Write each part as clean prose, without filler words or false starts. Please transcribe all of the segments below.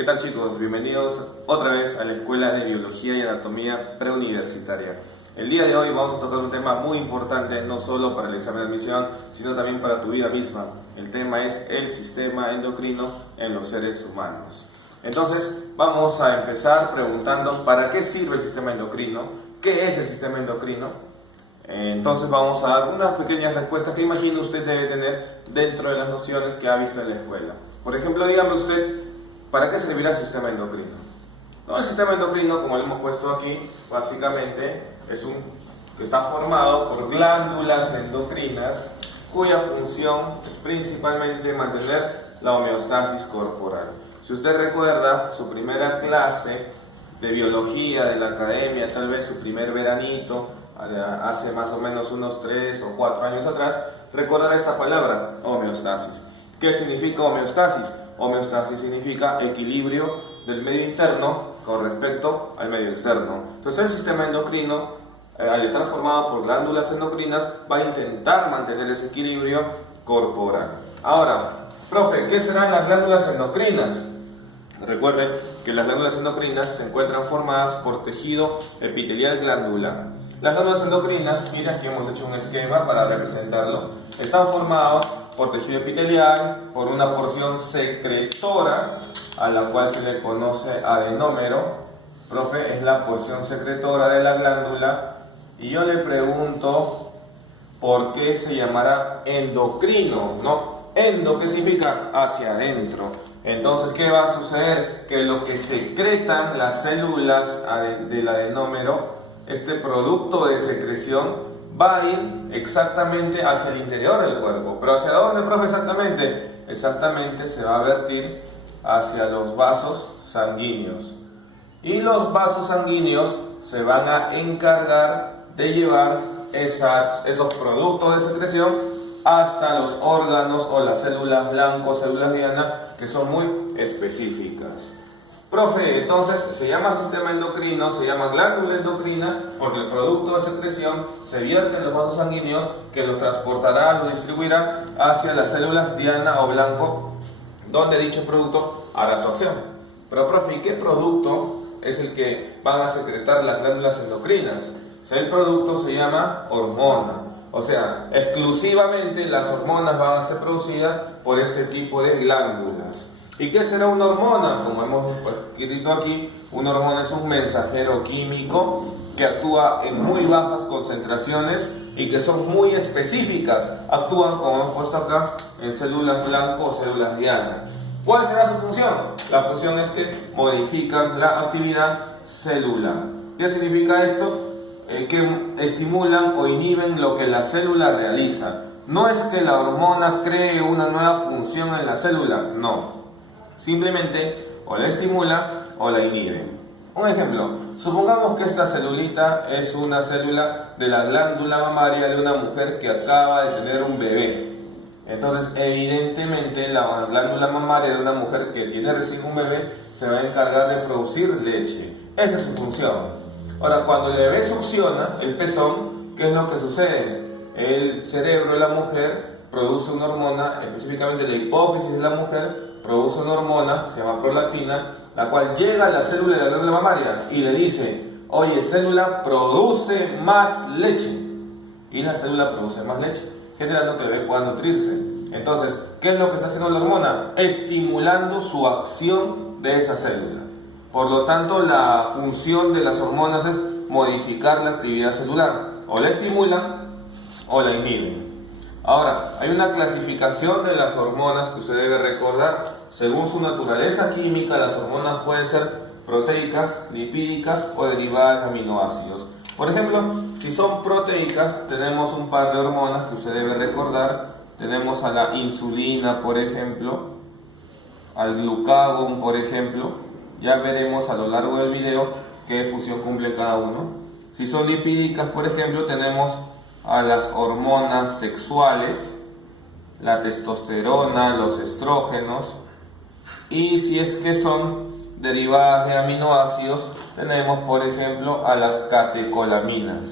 ¿Qué tal, chicos? Bienvenidos otra vez a la Escuela de Biología y Anatomía Preuniversitaria. El día de hoy vamos a tocar un tema muy importante, no solo para el examen de admisión, sino también para tu vida misma. El tema es el sistema endocrino en los seres humanos. Entonces, vamos a empezar preguntando ¿para qué sirve el sistema endocrino? ¿Qué es el sistema endocrino? Entonces vamos a dar unas pequeñas respuestas que imagino usted debe tener dentro de las nociones que ha visto en la escuela. Por ejemplo, dígame usted, ¿para qué servirá el sistema endocrino? No, el sistema endocrino, como lo hemos puesto aquí, básicamente que está formado por glándulas endocrinas cuya función es principalmente mantener la homeostasis corporal. Si usted recuerda su primera clase de biología de la academia, tal vez su primer veranito, hace más o menos unos 3 o 4 años atrás, recordará esta palabra, homeostasis. ¿Qué significa homeostasis? Homeostasis significa equilibrio del medio interno con respecto al medio externo. Entonces el sistema endocrino, al estar formado por glándulas endocrinas, va a intentar mantener ese equilibrio corporal. Ahora, profe, ¿qué serán las glándulas endocrinas? Recuerden que las glándulas endocrinas se encuentran formadas por tejido epitelial glandular. Las glándulas endocrinas, mira, aquí hemos hecho un esquema para representarlo, están formadas por tejido epitelial, por una porción secretora, a la cual se le conoce adenómero. Profe, es la porción secretora de la glándula. Y yo le pregunto, ¿por qué se llamará endocrino? No, endo, ¿qué significa? Hacia adentro. Entonces, ¿qué va a suceder? Que lo que secretan las células del adenómero, este producto de secreción, va a ir exactamente hacia el interior del cuerpo. ¿Pero hacia dónde, profe, exactamente? Exactamente se va a vertir hacia los vasos sanguíneos. Y los vasos sanguíneos se van a encargar de llevar esos productos de secreción hasta los órganos o las células blanco, células diana, que son muy específicas. Profe, entonces se llama sistema endocrino, se llama glándula endocrina, porque el producto de secreción se vierte en los vasos sanguíneos que los transportará, los distribuirá hacia las células diana o blanco, donde dicho producto hará su acción. Pero, profe, ¿y qué producto es el que van a secretar las glándulas endocrinas? O sea, el producto se llama hormona. O sea, exclusivamente las hormonas van a ser producidas por este tipo de glándulas. ¿Y qué será una hormona? Como hemos escrito aquí, una hormona es un mensajero químico que actúa en muy bajas concentraciones y que son muy específicas. Actúan, como hemos puesto acá, en células blanco o células diana. ¿Cuál será su función? La función es que modifican la actividad celular. ¿Qué significa esto? Que estimulan o inhiben lo que la célula realiza. No es que la hormona cree una nueva función en la célula, no. Simplemente o la estimula o la inhibe. Un ejemplo, supongamos que esta celulita es una célula de la glándula mamaria de una mujer que acaba de tener un bebé. Entonces, evidentemente, la glándula mamaria de una mujer que tiene recién un bebé se va a encargar de producir leche. Esa es su función. Ahora, cuando el bebé succiona el pezón, ¿qué es lo que sucede? El cerebro de la mujer produce una hormona, específicamente la hipófisis de la mujer produce una hormona, se llama prolactina, la cual llega a la célula de la glándula mamaria y le dice: oye, célula, produce más leche. Y la célula produce más leche, generando que el bebé pueda nutrirse. Entonces, ¿qué es lo que está haciendo la hormona? Estimulando su acción de esa célula. Por lo tanto, la función de las hormonas es modificar la actividad celular. O la estimulan o la inhiben. Ahora, hay una clasificación de las hormonas que usted debe recordar. Según su naturaleza química, las hormonas pueden ser proteicas, lipídicas o derivadas de aminoácidos. Por ejemplo, si son proteicas, tenemos un par de hormonas que usted debe recordar. Tenemos a la insulina, por ejemplo, al glucagón, por ejemplo. Ya veremos a lo largo del video qué función cumple cada uno. Si son lipídicas, por ejemplo, tenemos a las hormonas sexuales, la testosterona, los estrógenos. Y si es que son derivadas de aminoácidos, tenemos, por ejemplo, a las catecolaminas.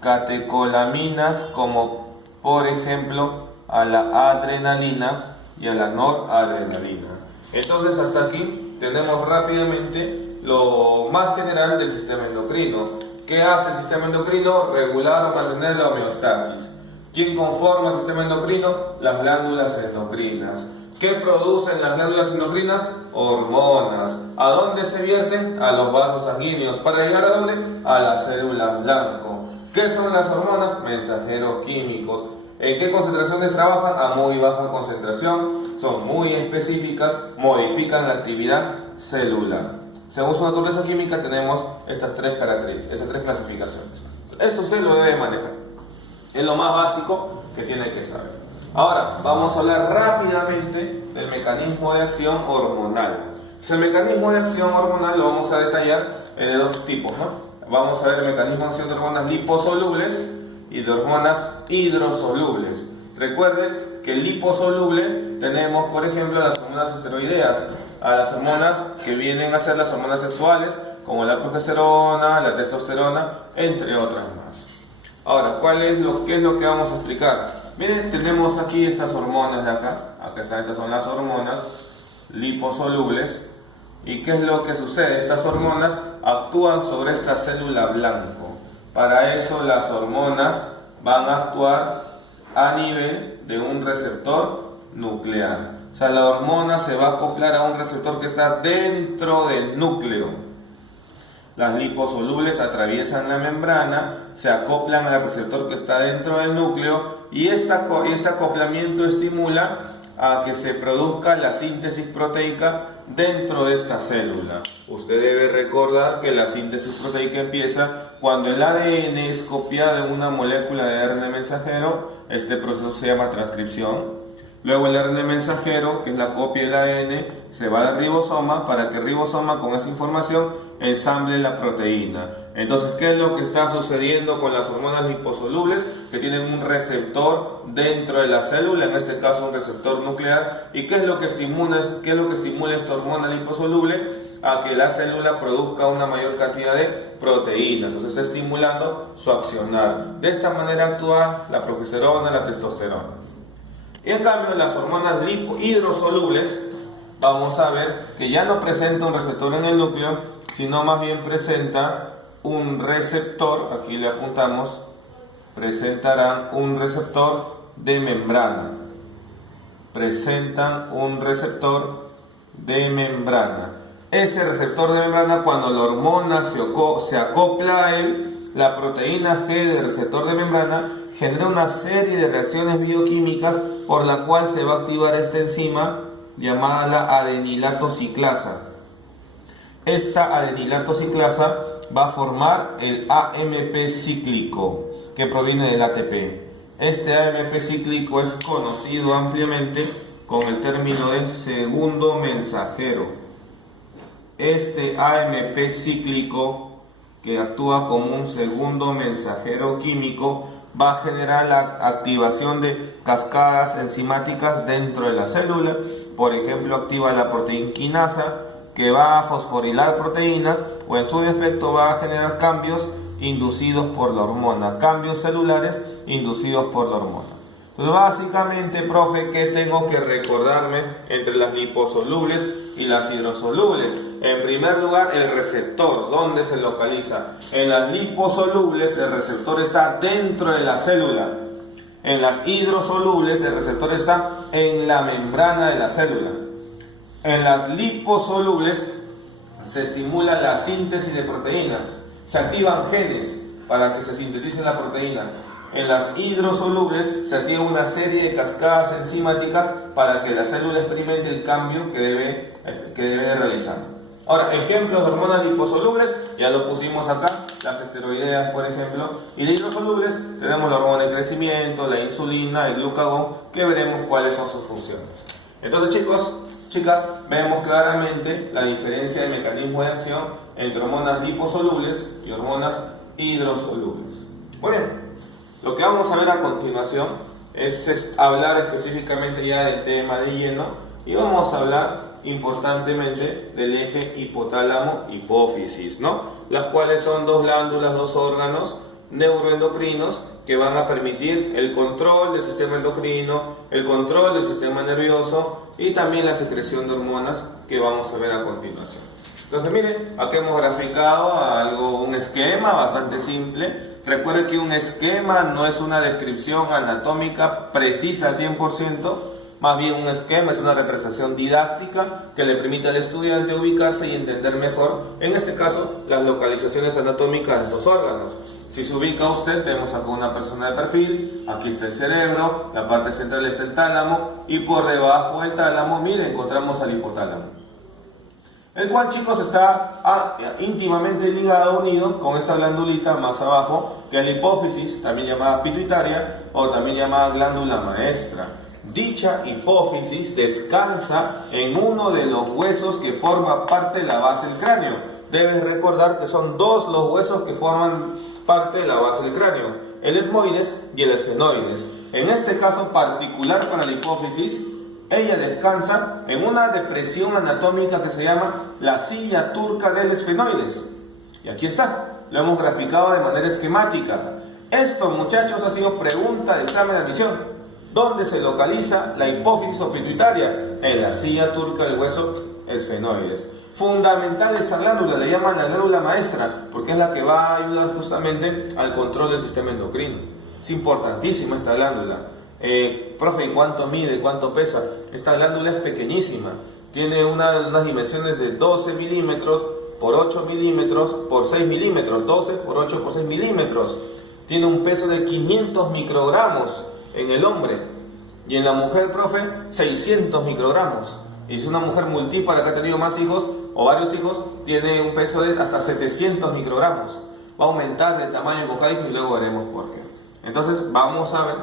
Catecolaminas como, por ejemplo, a la adrenalina y a la noradrenalina. Entonces hasta aquí tenemos rápidamente lo más general del sistema endocrino. ¿Qué hace el sistema endocrino? Regular o mantener la homeostasis. ¿Quién conforma el sistema endocrino? Las glándulas endocrinas. ¿Qué producen las glándulas endocrinas? Hormonas. ¿A dónde se vierten? A los vasos sanguíneos. ¿Para llegar a dónde? A las células blanco. ¿Qué son las hormonas? Mensajeros químicos. ¿En qué concentraciones trabajan? A muy baja concentración. Son muy específicas, modifican la actividad celular. Según su naturaleza química tenemos estas tres características, estas tres clasificaciones. Esto usted lo debe manejar. Es lo más básico que tiene que saber. Ahora, vamos a hablar rápidamente del mecanismo de acción hormonal. El mecanismo de acción hormonal lo vamos a detallar de dos tipos, ¿no? Vamos a ver el mecanismo de acción de hormonas liposolubles y de hormonas hidrosolubles. Recuerden que liposoluble tenemos, por ejemplo, las hormonas esteroideas, a las hormonas que vienen a ser las hormonas sexuales, como la progesterona, la testosterona, entre otras más. Ahora, ¿qué es lo que vamos a explicar? Miren, tenemos aquí estas hormonas de acá están, estas son las hormonas liposolubles. ¿Y qué es lo que sucede? Estas hormonas actúan sobre esta célula blanco. Para eso las hormonas van a actuar a nivel de un receptor nuclear. O sea, la hormona se va a acoplar a un receptor que está dentro del núcleo. Las liposolubles atraviesan la membrana, se acoplan al receptor que está dentro del núcleo y este acoplamiento estimula a que se produzca la síntesis proteica dentro de esta célula. Usted debe recordar que la síntesis proteica empieza cuando el ADN es copiado en una molécula de ARN mensajero. Este proceso se llama transcripción. Luego el ARN mensajero, que es la copia del ADN, se va al ribosoma para que el ribosoma con esa información ensamble la proteína. Entonces, ¿qué es lo que está sucediendo con las hormonas liposolubles? Que tienen un receptor dentro de la célula, en este caso un receptor nuclear. ¿Y qué es lo que estimula esta hormona liposoluble? A que la célula produzca una mayor cantidad de proteínas, o sea, está estimulando su accionar. De esta manera actúa la progesterona, la testosterona. Y en cambio las hormonas hidrosolubles, vamos a ver que ya no presenta un receptor en el núcleo, sino más bien presenta un receptor, aquí le apuntamos, presentarán un receptor de membrana. Presentan un receptor de membrana. Ese receptor de membrana, cuando la hormona se acopla a él, la proteína G del receptor de membrana genera una serie de reacciones bioquímicas por la cual se va a activar esta enzima llamada la adenilatociclasa. Esta adenilatociclasa va a formar el AMP cíclico que proviene del ATP. Este AMP cíclico es conocido ampliamente con el término de segundo mensajero. Este AMP cíclico, que actúa como un segundo mensajero químico, va a generar la activación de cascadas enzimáticas dentro de la célula. Por ejemplo, activa la proteína quinasa, que va a fosforilar proteínas, o en su defecto va a generar cambios inducidos por la hormona, cambios celulares inducidos por la hormona. Entonces, básicamente, profe, ¿qué tengo que recordarme entre las liposolubles y las hidrosolubles? En primer lugar, el receptor, ¿dónde se localiza? En las liposolubles el receptor está dentro de la célula. En las hidrosolubles el receptor está en la membrana de la célula. En las liposolubles se estimula la síntesis de proteínas, se activan genes para que se sintetice la proteína. En las hidrosolubles se activa una serie de cascadas enzimáticas para que la célula experimente el cambio que debe realizar. Ahora, ejemplos de hormonas liposolubles, ya lo pusimos acá, las esteroideas, por ejemplo, y de hidrosolubles tenemos la hormona de crecimiento, la insulina, el glucagón, que veremos cuáles son sus funciones. Entonces, chicas, vemos claramente la diferencia de mecanismo de acción entre hormonas liposolubles y hormonas hidrosolubles. Muy bien. Lo que vamos a ver a continuación es hablar específicamente ya del tema de lleno, y vamos a hablar importantemente del eje hipotálamo-hipófisis, ¿no? Las cuales son dos glándulas, dos órganos neuroendocrinos que van a permitir el control del sistema endocrino, el control del sistema nervioso y también la secreción de hormonas que vamos a ver a continuación. Entonces miren, aquí hemos graficado un esquema bastante simple. Recuerde que un esquema no es una descripción anatómica precisa al 100%, más bien un esquema es una representación didáctica que le permite al estudiante ubicarse y entender mejor, en este caso, las localizaciones anatómicas de los órganos. Si se ubica usted, vemos acá una persona de perfil, aquí está el cerebro, la parte central es el tálamo y por debajo del tálamo, miren, encontramos al hipotálamo. El cual, chicos, está íntimamente ligado, unido con esta glandulita más abajo, que es la hipófisis, también llamada pituitaria o también llamada glándula maestra. Dicha hipófisis descansa en uno de los huesos que forma parte de la base del cráneo. Debes recordar que son dos los huesos que forman parte de la base del cráneo, el etmoides y el esfenoides. En este caso particular para la hipófisis, ella descansa en una depresión anatómica que se llama la silla turca del esfenoides. Y aquí está, lo hemos graficado de manera esquemática. Esto, muchachos, ha sido pregunta de examen de admisión. ¿Dónde se localiza la hipófisis o pituitaria? En la silla turca del hueso esfenoides. Fundamental esta glándula, le llaman la glándula maestra, porque es la que va a ayudar justamente al control del sistema endocrino. Es importantísima esta glándula. Profe, ¿y cuánto mide? ¿Cuánto pesa? Esta glándula es pequeñísima. Tiene unas dimensiones de 12 milímetros por 8 milímetros por 6 milímetros. 12 por 8 por 6 milímetros. Tiene un peso de 500 microgramos en el hombre. Y en la mujer, profe, 600 microgramos. Y si una mujer multípara que ha tenido más hijos o varios hijos, tiene un peso de hasta 700 microgramos. Va a aumentar de tamaño el vocálico y luego veremos por qué. Entonces vamos a ver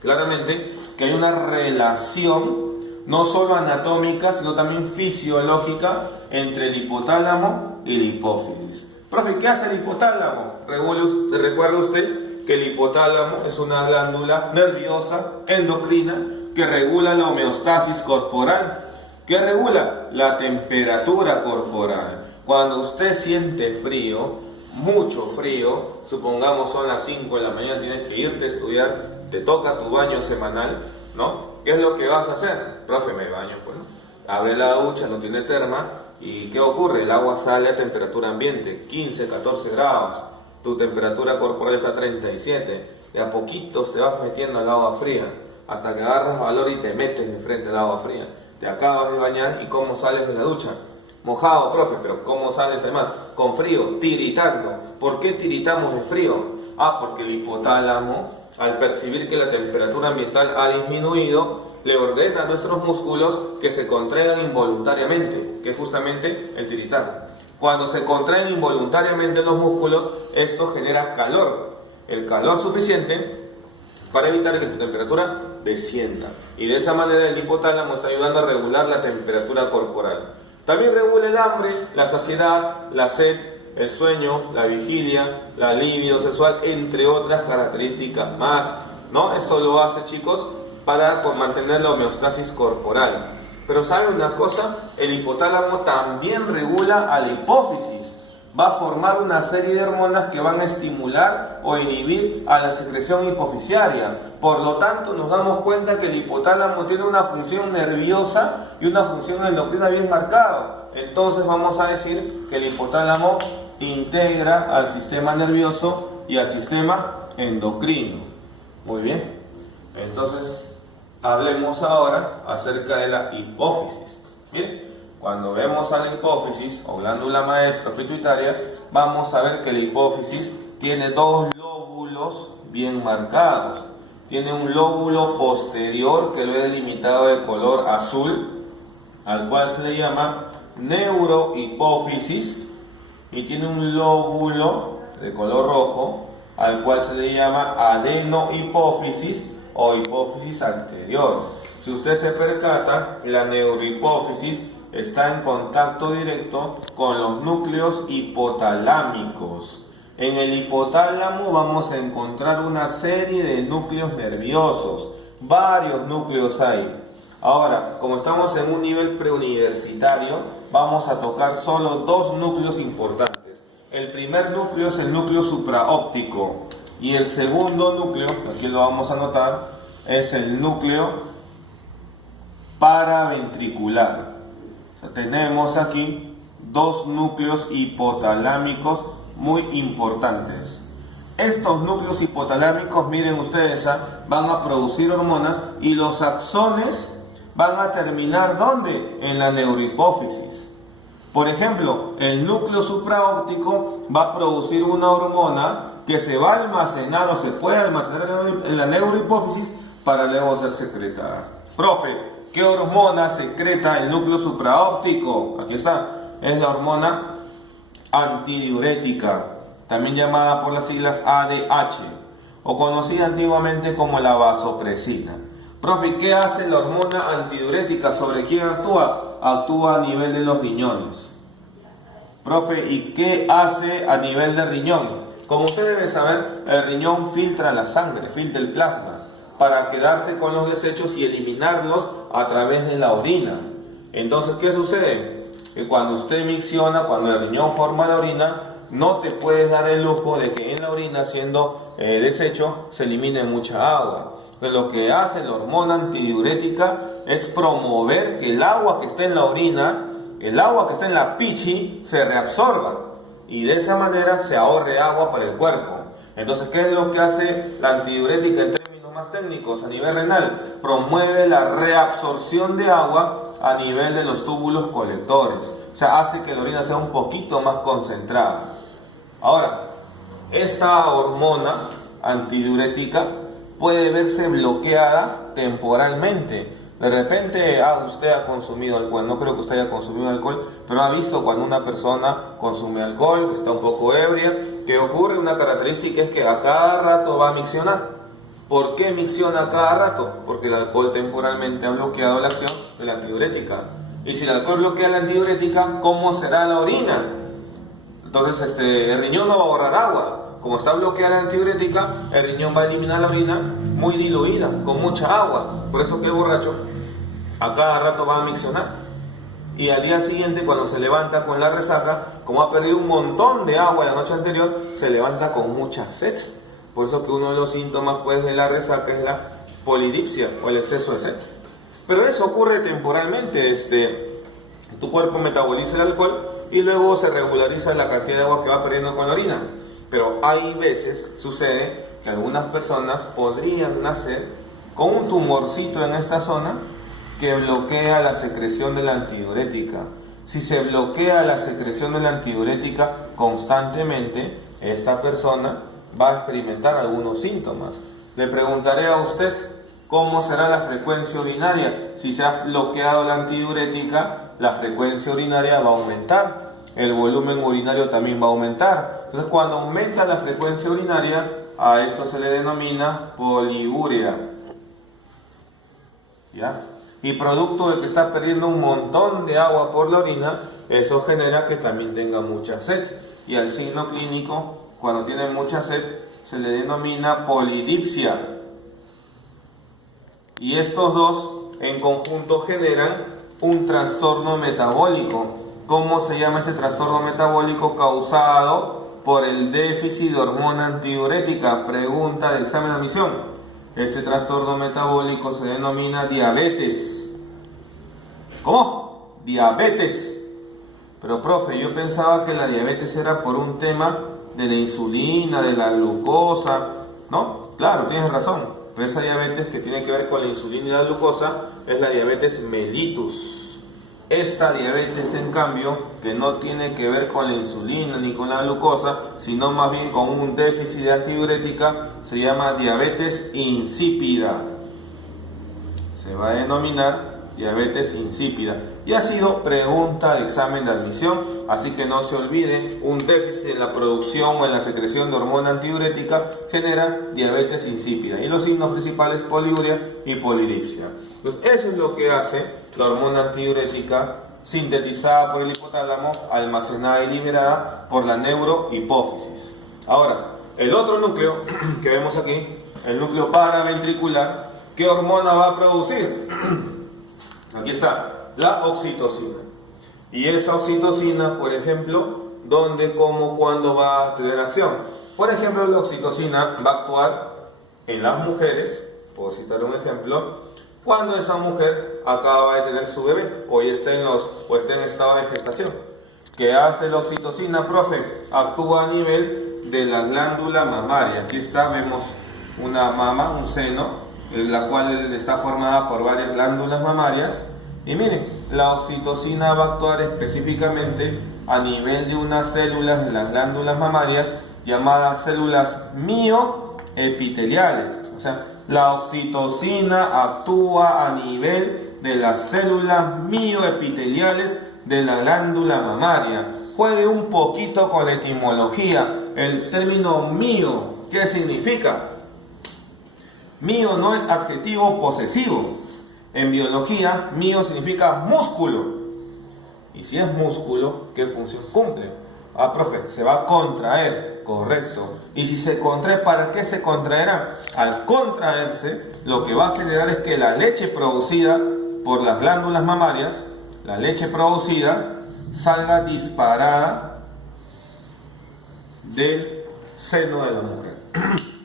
claramente que hay una relación no solo anatómica, sino también fisiológica entre el hipotálamo y la hipófisis. Profe, ¿qué hace el hipotálamo? Recuerda usted que el hipotálamo es una glándula nerviosa, endocrina, que regula la homeostasis corporal. ¿Qué regula? La temperatura corporal. Cuando usted siente frío, mucho frío, supongamos son las 5 de la mañana, tienes que irte a estudiar, te toca tu baño semanal, ¿no? ¿Qué es lo que vas a hacer? Profe, me baño, pues, ¿no? Abre la ducha, no tiene terma, ¿y qué ocurre? El agua sale a temperatura ambiente, 15, 14 grados, tu temperatura corporal está a 37, de a poquitos te vas metiendo al agua fría, hasta que agarras valor y te metes de frente al agua fría. Te acabas de bañar y ¿cómo sales de la ducha? Mojado, profe, pero ¿cómo sales además? Con frío, tiritando. ¿Por qué tiritamos de frío? Porque el hipotálamo, al percibir que la temperatura ambiental ha disminuido, le ordena a nuestros músculos que se contraigan involuntariamente, que es justamente el tiritar. Cuando se contraen involuntariamente los músculos, esto genera calor. El calor suficiente para evitar que tu temperatura descienda. Y de esa manera el hipotálamo está ayudando a regular la temperatura corporal. También regula el hambre, la saciedad, la sed, el sueño, la vigilia, la libido sexual, entre otras características más, ¿no? Esto lo hace, chicos, para mantener la homeostasis corporal. Pero ¿saben una cosa? El hipotálamo también regula a la hipófisis. Va a formar una serie de hormonas que van a estimular o inhibir a la secreción hipofisiaria. Por lo tanto, nos damos cuenta que el hipotálamo tiene una función nerviosa y una función endocrina bien marcada. Entonces vamos a decir que el hipotálamo integra al sistema nervioso y al sistema endocrino. Muy bien. Entonces, hablemos ahora acerca de la hipófisis. Bien. Cuando vemos a la hipófisis o glándula maestra pituitaria, vamos a ver que la hipófisis tiene dos lóbulos bien marcados. Tiene un lóbulo posterior que lo he delimitado de color azul, al cual se le llama neurohipófisis, y tiene un lóbulo de color rojo, al cual se le llama adenohipófisis o hipófisis anterior. Si usted se percata, la neurohipófisis está en contacto directo con los núcleos hipotalámicos. En el hipotálamo vamos a encontrar una serie de núcleos nerviosos, varios núcleos hay. Ahora, como estamos en un nivel preuniversitario, vamos a tocar solo dos núcleos importantes. El primer núcleo es el núcleo supraóptico y el segundo núcleo, aquí lo vamos a anotar, es el núcleo paraventricular. O sea, tenemos aquí dos núcleos hipotalámicos muy importantes. Estos núcleos hipotalámicos, miren ustedes, van a producir hormonas y los axones van a terminar ¿dónde? En la neurohipófisis. Por ejemplo, el núcleo supraóptico va a producir una hormona que se va a almacenar o se puede almacenar en la neurohipófisis para luego ser secretada. Profe, ¿qué hormona secreta el núcleo supraóptico? Aquí está, es la hormona antidiurética, también llamada por las siglas ADH, o conocida antiguamente como la vasopresina. Profe, ¿qué hace la hormona antidiurética? ¿Sobre quién actúa? Actúa a nivel de los riñones. Profe, ¿y qué hace a nivel de riñón? Como usted debe saber, el riñón filtra la sangre, filtra el plasma, para quedarse con los desechos y eliminarlos a través de la orina. Entonces, ¿qué sucede? Que cuando usted micciona, cuando el riñón forma la orina, no te puedes dar el lujo de que en la orina, siendo desecho, se elimine mucha agua. Entonces, lo que hace la hormona antidiurética es promover que el agua que está en la orina, el agua que está en la pichi, se reabsorba y de esa manera se ahorre agua para el cuerpo. Entonces, ¿qué es lo que hace la antidiurética en términos más técnicos a nivel renal? Promueve la reabsorción de agua a nivel de los túbulos colectores. O sea, hace que la orina sea un poquito más concentrada. Ahora, esta hormona antidiurética puede verse bloqueada temporalmente. De repente, usted ha consumido alcohol, no creo que usted haya consumido alcohol, pero ha visto cuando una persona consume alcohol, que está un poco ebria, que ocurre una característica es que a cada rato va a miccionar. ¿Por qué micciona a cada rato? Porque el alcohol temporalmente ha bloqueado la acción de la antidiurética. Y si el alcohol bloquea la antidiurética, ¿cómo será la orina? Entonces, el riñón no va a ahorrar agua. Como está bloqueada la antidiurética, el riñón va a eliminar la orina muy diluida, con mucha agua. Por eso que el borracho a cada rato va a miccionar. Y al día siguiente, cuando se levanta con la resaca, como ha perdido un montón de agua la noche anterior, se levanta con mucha sed. Por eso que uno de los síntomas pues, de la resaca es la polidipsia o el exceso de sed. Pero eso ocurre temporalmente. Tu cuerpo metaboliza el alcohol y luego se regulariza la cantidad de agua que va perdiendo con la orina. Pero hay veces, sucede, que algunas personas podrían nacer con un tumorcito en esta zona que bloquea la secreción de la antidiurética. Si se bloquea la secreción de la antidiurética constantemente, esta persona va a experimentar algunos síntomas. Le preguntaré a usted, ¿cómo será la frecuencia urinaria? Si se ha bloqueado la antidiurética, la frecuencia urinaria va a aumentar. El volumen urinario también va a aumentar. Entonces, cuando aumenta la frecuencia urinaria, a esto se le denomina poliuria. ¿Ya? Y producto de que está perdiendo un montón de agua por la orina, eso genera que también tenga mucha sed. Y al signo clínico, cuando tiene mucha sed, se le denomina polidipsia. Y estos dos en conjunto generan un trastorno metabólico. ¿Cómo se llama este trastorno metabólico? Causado por el déficit de hormona antidiurética. Pregunta de examen de admisión. Este trastorno metabólico se denomina diabetes. ¿Cómo? Diabetes. Pero profe, yo pensaba que la diabetes era por un tema de la insulina, de la glucosa. ¿No? Claro, tienes razón. Pero esa diabetes que tiene que ver con la insulina y la glucosa es la diabetes mellitus. Esta diabetes, en cambio, que no tiene que ver con la insulina ni con la glucosa, sino más bien con un déficit de antidiurética, se llama diabetes insípida. Se va a denominar diabetes insípida. Y ha sido pregunta de examen de admisión, así que no se olvide, un déficit en la producción o en la secreción de hormona antidiurética genera diabetes insípida. Y los signos principales, poliuria y polidipsia. Entonces, eso es lo que hace la hormona antidiurética sintetizada por el hipotálamo, almacenada y liberada por la neurohipófisis. Ahora, el otro núcleo que vemos aquí, el núcleo paraventricular, ¿qué hormona va a producir? Aquí está, la oxitocina. Y esa oxitocina, por ejemplo, ¿dónde, cómo, cuándo va a tener acción? Por ejemplo, la oxitocina va a actuar en las mujeres, por citar un ejemplo, cuando esa mujer acaba de tener su bebé, o está en estado de gestación. ¿Qué hace la oxitocina, profe? Actúa a nivel de la glándula mamaria. Aquí está, vemos una mama, un seno, la cual está formada por varias glándulas mamarias. Y miren, la oxitocina va a actuar específicamente a nivel de unas células de las glándulas mamarias llamadas células mioepiteliales. O sea, la oxitocina actúa a nivel de las células mioepiteliales de la glándula mamaria. Juegue un poquito con la etimología. El término mio, ¿qué significa? Mio no es adjetivo posesivo. En biología, mio significa músculo. Y si es músculo, ¿qué función cumple? Ah, profe, se va a contraer, correcto. Y si se contrae, ¿para qué se contraerá? Al contraerse, lo que va a generar es que la leche producida por las glándulas mamarias, la leche producida, salga disparada del seno de la mujer,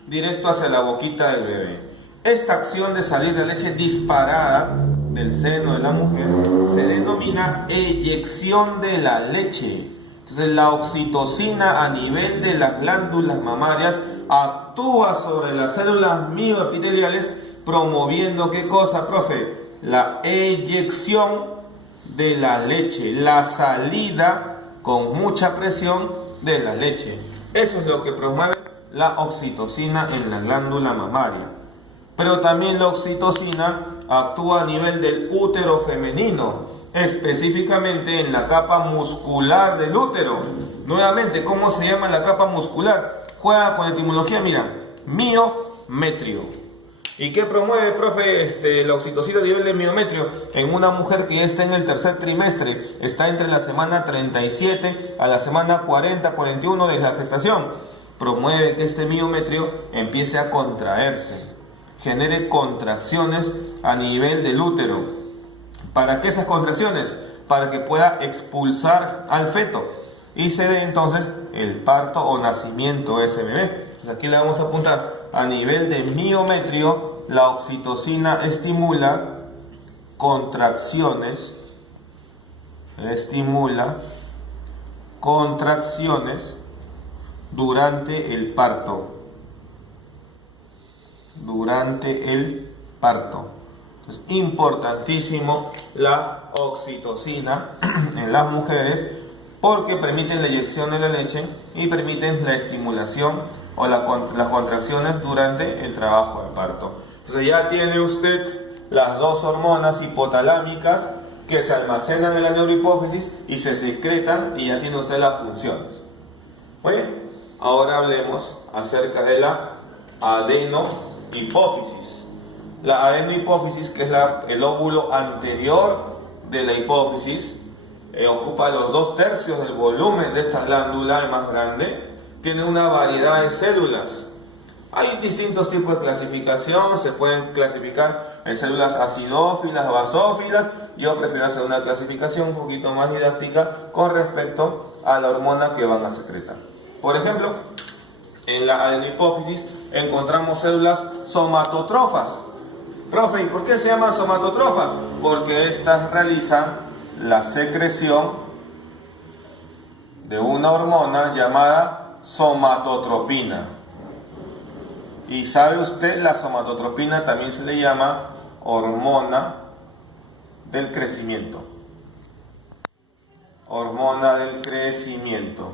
directo hacia la boquita del bebé. Esta acción de salir la leche disparada del seno de la mujer se denomina eyección de la leche. Entonces la oxitocina a nivel de las glándulas mamarias actúa sobre las células mioepiteliales promoviendo ¿qué cosa, profe? La eyección de la leche, la salida con mucha presión de la leche. Eso es lo que promueve la oxitocina en la glándula mamaria. Pero también la oxitocina actúa a nivel del útero femenino, específicamente en la capa muscular del útero. Nuevamente, ¿cómo se llama la capa muscular? Juega con etimología, mira, miometrio. ¿Y qué promueve, profe, la oxitocina a nivel de miometrio? En una mujer que ya está en el tercer trimestre, está entre la semana 37 a la semana 40-41 de la gestación. Promueve que este miometrio empiece a contraerse, genere contracciones a nivel del útero. ¿Para qué esas contracciones? Para que pueda expulsar al feto y se dé entonces el parto o nacimiento de ese bebé. Entonces aquí le vamos a apuntar a nivel de miometrio, la oxitocina estimula contracciones, durante el parto. Entonces, importantísimo la oxitocina en las mujeres porque permiten la eyección de la leche y permiten la estimulación o las contracciones durante el trabajo del parto. Entonces ya tiene usted las dos hormonas hipotalámicas que se almacenan en la neurohipófisis y se secretan y ya tiene usted las funciones. Muy bien, ahora hablemos acerca de la adenohipófisis. La adenohipófisis, que es el óvulo anterior de la hipófisis, ocupa los 2/3 del volumen de esta glándula, es más grande, tiene una variedad de células. Hay distintos tipos de clasificación, se pueden clasificar en células acidófilas, basófilas. Yo prefiero hacer una clasificación un poquito más didáctica con respecto a la hormona que van a secretar. Por ejemplo, en la adenohipófisis encontramos células somatotrofas. Profe, ¿y por qué se llaman somatotrofas? Porque estas realizan la secreción de una hormona llamada somatotropina. Y sabe usted, la somatotropina también se le llama hormona del crecimiento. Hormona del crecimiento.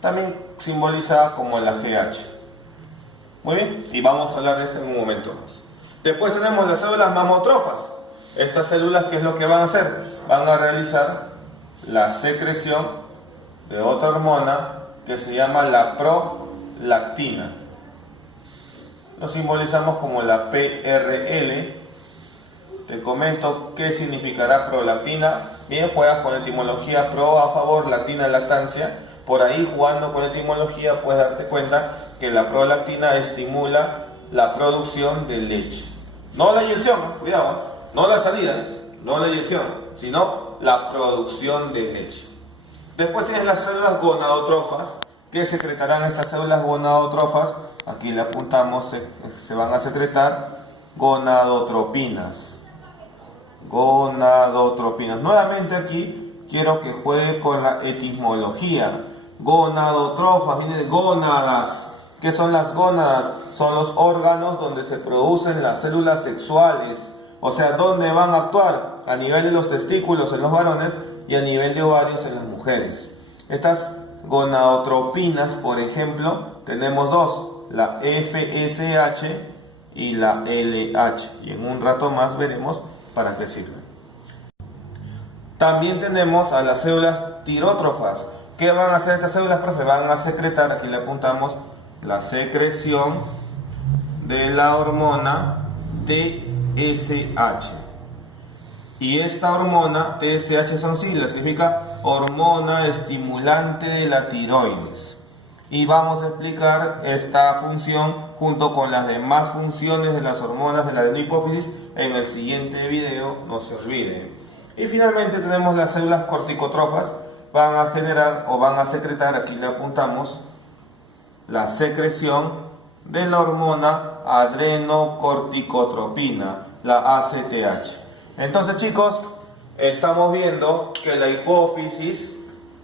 También simbolizada como la GH. Muy bien, y vamos a hablar de esto en un momento más. Después tenemos las células mamotrofas. Estas células, ¿qué es lo que van a hacer? Van a realizar la secreción de otra hormona que se llama la prolactina. Lo simbolizamos como la PRL. Te comento qué significará prolactina. Bien, juegas con etimología, pro a favor, lactina lactancia. Por ahí, jugando con etimología, puedes darte cuenta que la prolactina estimula la producción de leche. No la eyección, cuidado, no la salida, no la eyección, sino la producción de leche. Después tienes las células gonadotrofas. ¿Qué secretarán estas células gonadotrofas? Aquí le apuntamos, se van a secretar gonadotropinas. Gonadotropinas. Nuevamente aquí quiero que juegue con la etimología. Gonadotrofas viene de gónadas. ¿Qué son las gónadas? Son los órganos donde se producen las células sexuales. O sea, ¿dónde van a actuar? A nivel de los testículos en los varones y a nivel de ovarios en las mujeres. Estas gonadotropinas, por ejemplo, tenemos dos, la FSH y la LH. Y en un rato más veremos para qué sirven. También tenemos a las células tirótrofas. ¿Qué van a hacer estas células, profe? Van a secretar, aquí le apuntamos, la secreción de la hormona TSH. Y esta hormona TSH son siglas, significa hormona estimulante de la tiroides. Y vamos a explicar esta función junto con las demás funciones de las hormonas de la adenohipófisis en el siguiente video, no se olviden. Y finalmente tenemos las células corticotrofas, van a generar o van a secretar, aquí le apuntamos, la secreción de la hormona adrenocorticotropina, la ACTH. Entonces, chicos, estamos viendo que la hipófisis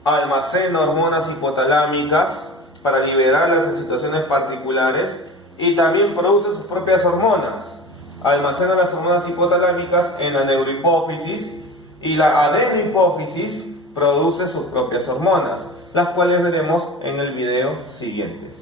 almacena hormonas hipotalámicas para liberarlas en situaciones particulares y también produce sus propias hormonas. Almacena las hormonas hipotalámicas en la neurohipófisis y la adenohipófisis produce sus propias hormonas, las cuales veremos en el video siguiente.